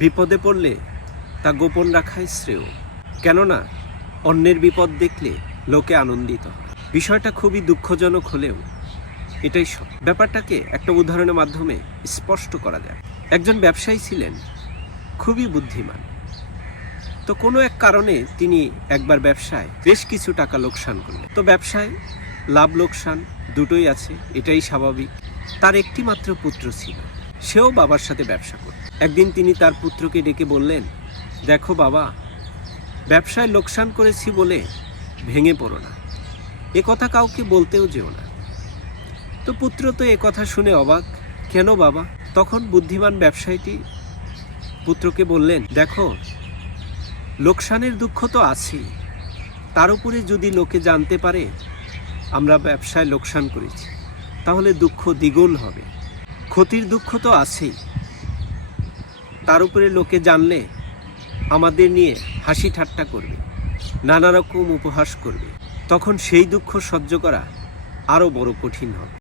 বিপদে পড়লে তা গোপন রাখাই শ্রেয়, কেননা অন্যের বিপদ দেখলে লোকে আনন্দিত হয়। বিষয়টা খুবই দুঃখজনক হলেও এটাই সব। ব্যাপারটাকে একটা উদাহরণের মাধ্যমে স্পষ্ট করা যায়। একজন ব্যবসায়ী ছিলেন খুবই বুদ্ধিমান। তো কোনো এক কারণে তিনি একবার ব্যবসায় বেশ কিছু টাকা লোকসান করলেন। তো ব্যবসায় লাভ লোকসান দুটোই আছে, এটাই স্বাভাবিক। তার একটি মাত্র পুত্র ছিল, সেও বাবার সাথে ব্যবসা করত। একদিন তিনি তার পুত্রকে ডেকে বললেন, দেখো বাবা, ব্যবসায় লোকসান করেছি বলে ভেঙে পড়ো না, এ কথা কাউকে বলতেও যেও না। তো পুত্র তো এ কথা শুনে অবাক, কেন বাবা? তখন বুদ্ধিমান ব্যবসায়ীটি পুত্রকে বললেন, দেখো, লোকসানের দুঃখ তো আছেই, তার উপরে যদি লোকে জানতে পারে আমরা ব্যবসায় লোকসান করেছি, তাহলে দুঃখ দ্বিগুণ হবে। ক্ষতির দুঃখ তো আছেই, তার উপরে লোকে জানলে আমাদের নিয়ে হাসি ঠাট্টা করবে, নানা রকম উপহাস করবে, তখন সেই দুঃখ সহ্য করা আরও বড় কঠিন হবে।